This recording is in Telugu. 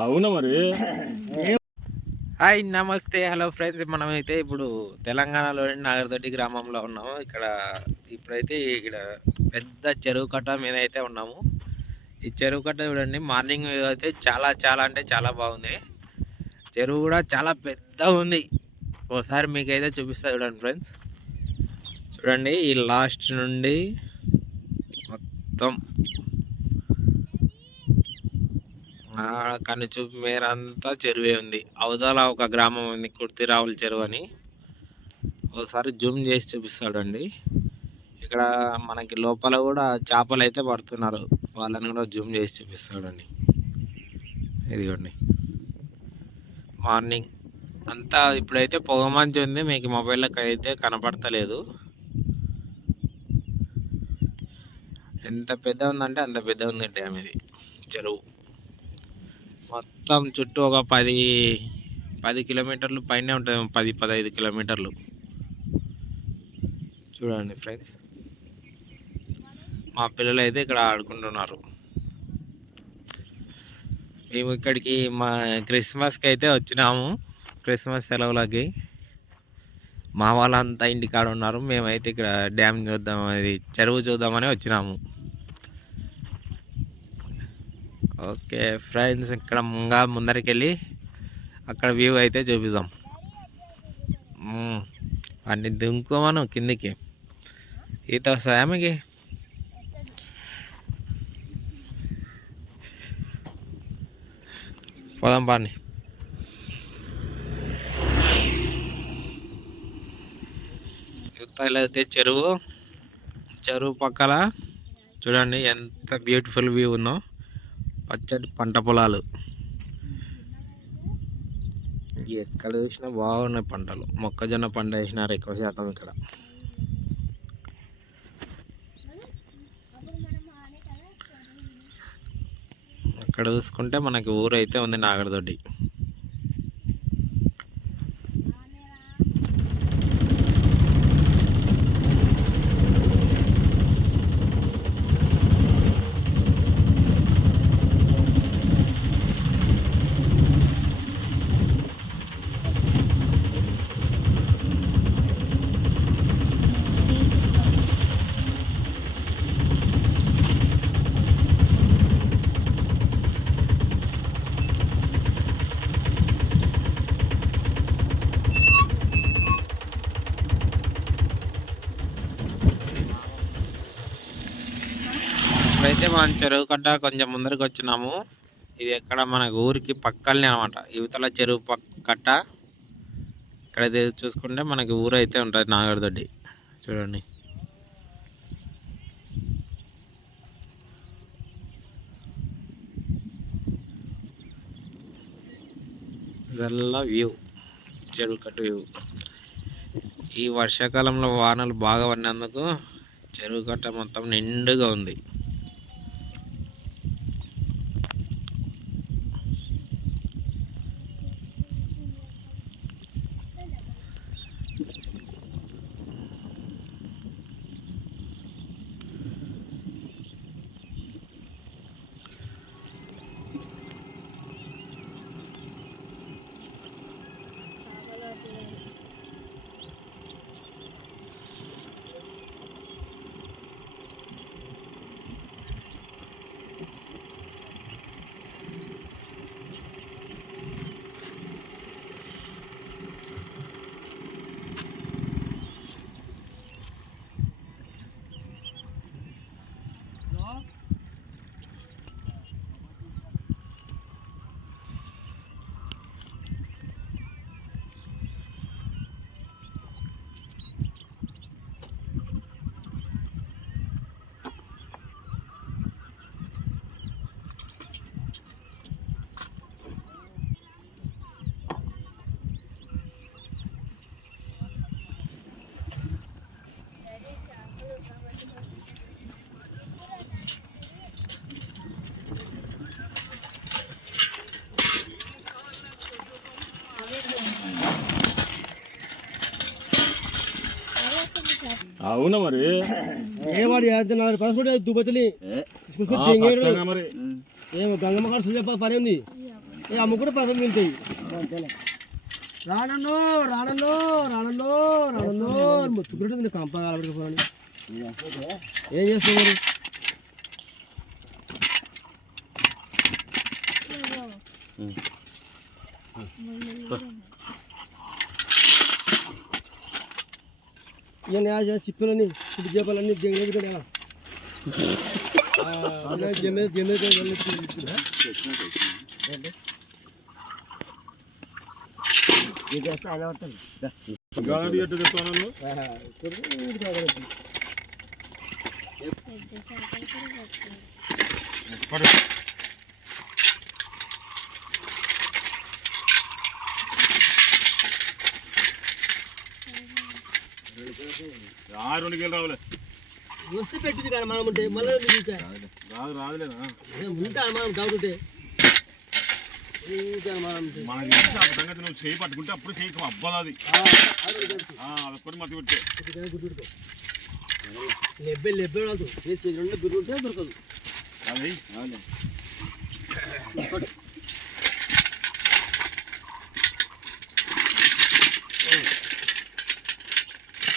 అవునా మరి. హాయ్ నమస్తే హలో ఫ్రెండ్స్, మనమైతే ఇప్పుడు తెలంగాణలోని నాగర్దొడ్డి గ్రామంలో ఉన్నాము. ఇప్పుడైతే ఇక్కడ పెద్ద చెరువు కట్ట మీద అయితే ఉన్నాము. ఈ చెరువు కట్ట చూడండి, మార్నింగ్ అయితే చాలా చాలా అంటే చాలా బాగుంది. చెరువు కూడా చాలా పెద్ద ఉంది. ఒకసారి మీకైతే చూపిస్తా చూడండి ఫ్రెండ్స్. చూడండి, ఈ లాస్ట్ నుండి మొత్తం కానీ చూపు మేరంతా చెరువే ఉంది. అవతల ఒక గ్రామం ఉంది, కుర్తిరావుల చెరువు అని. ఒకసారి జూమ్ చేసి చూపిస్తాడండి. ఇక్కడ మనకి లోపల కూడా చేపలు అయితే పడుతున్నారు, వాళ్ళని కూడా జూమ్ చేసి చూపిస్తాడండి. ఇదిగోండి, మార్నింగ్ అంతా. ఇప్పుడైతే పొగమంచు ఉంది, మీకు మొబైల్లోకి అయితే కనపడతలేదు. ఎంత పెద్ద ఉందంటే అంత పెద్ద ఉంది డ్యామ్ ఇది, చెరువు. మొత్తం చుట్టూ ఒక 10 కిలోమీటర్లు పైనే ఉంటుంది, 10-15 కిలోమీటర్లు. చూడండి ఫ్రెండ్స్, మా పిల్లలు అయితే ఇక్కడ ఆడుకుంటున్నారు. మేము ఇక్కడికి మా క్రిస్మస్కి అయితే వచ్చినాము, క్రిస్మస్ సెలవులకి. మా వాళ్ళంతా ఇంటికాడ ఉన్నారు, మేమైతే ఇక్కడ డ్యామ్ చూద్దాం, అది చెరువు చూద్దామని వచ్చినాము. ఓకే ఫ్రెండ్స్, ఇక్కడ ముందరికి వెళ్ళి అక్కడ వ్యూ అయితే చూపిద్దాం. అన్ని దుంకోమను కిందికి. ఈత వస్తాయా మీకు? పోదాం పాని. యువతలో అయితే చెరువు పక్కల చూడండి ఎంత బ్యూటిఫుల్ వ్యూ ఉందో. పచ్చటి పంట పొలాలు, ఎక్కడ చూసినా బాగున్నాయి పంటలు. మొక్కజొన్న పంట వేసినారు ఎక్కువ శాతం ఇక్కడ. అక్కడ చూసుకుంటే మనకి ఊరు అయితే ఉంది, నాగర్దొడ్డి. ఇప్పుడైతే మనం చెరువు కట్ట కొంచెం ముందరికి వచ్చినాము. ఇది ఎక్కడ మనకు ఊరికి పక్కనే అనమాట, యువతల చెరువు కట్ట. ఇక్కడ చూసుకుంటే మనకి ఊరు అయితే ఉంటుంది, నాగర్దొడ్డి. చూడండి, ఇదల్లా వ్యూ, చెరువు కట్ట వ్యూ. ఈ వర్షాకాలంలో వానలు బాగా పడినందుకు చెరువు కట్ట మొత్తం నిండుగా ఉంది. అవునా మరి. ఏమాడి పాస్పోర్ట్ దుబ్బతలి మరి ఏమో గంగమ్మ కాడ పని ఉంది. ఆ ముగ్గురు 10 రూపాయలు మిగులుతాయి. రానన్నో రానన్నో రానన్నో రానన్నో ముచ్చుకుంటుంది కంప కాలబెట్టుకోని. ఏం చేస్తావు మరి? ఇక సిప్పులని ఇప్పుడు చేపాలన్నీ జంగ వస్తే పెట్టింది కానీ మనం ఉంటే మళ్ళీ రాదులేనా ఉంటా మనం డౌట్ ఉంటే సంగతి నువ్వు చేయి పట్టుకుంటే అప్పుడు చేయి అబ్బాది అదొక్కటి మట్టి పెట్టే లెబ్బే రాదు రెండు బిర్రు ఉంటే దొరకదు. అది